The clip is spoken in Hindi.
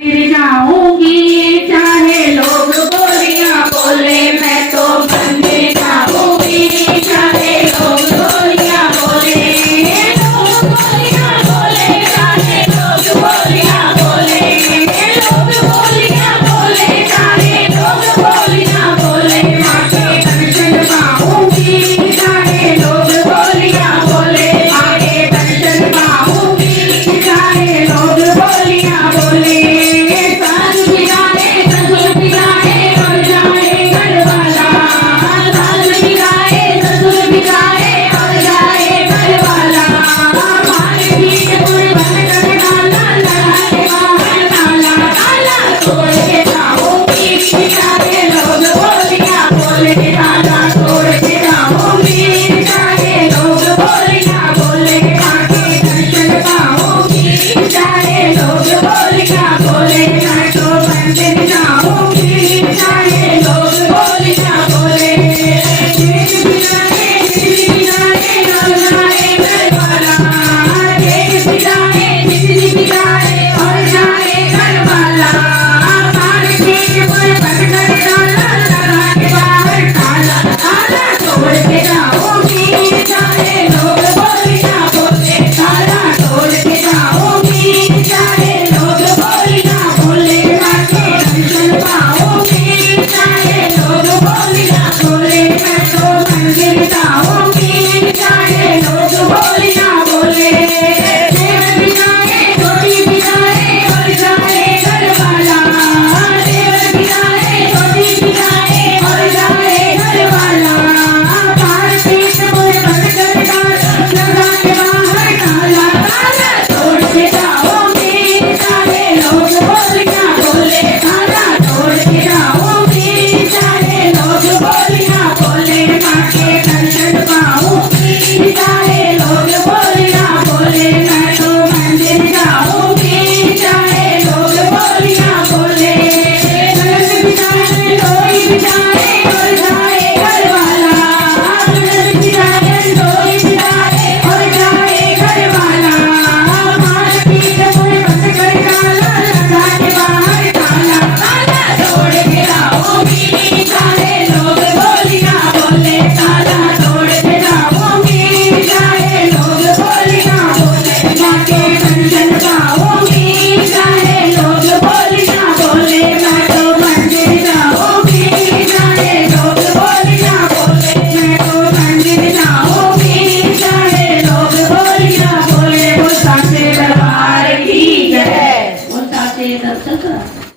फिर जाऊंगी चाहे लोग बोलियां बोले, मैं तो मंदिर जाऊंगी चाहे लोग बोलियां बोले। लोग बोलियां बोले चाहे लोग बोलियां बोले, लोग बोलियां बोले चाहे लोग बोलियां बोले। माँ के दर्शन पाऊंगी चाहे लोग बोलियां बोले, माँ के दर्शन पाऊंगी चाहे लोग बोलियां बोले।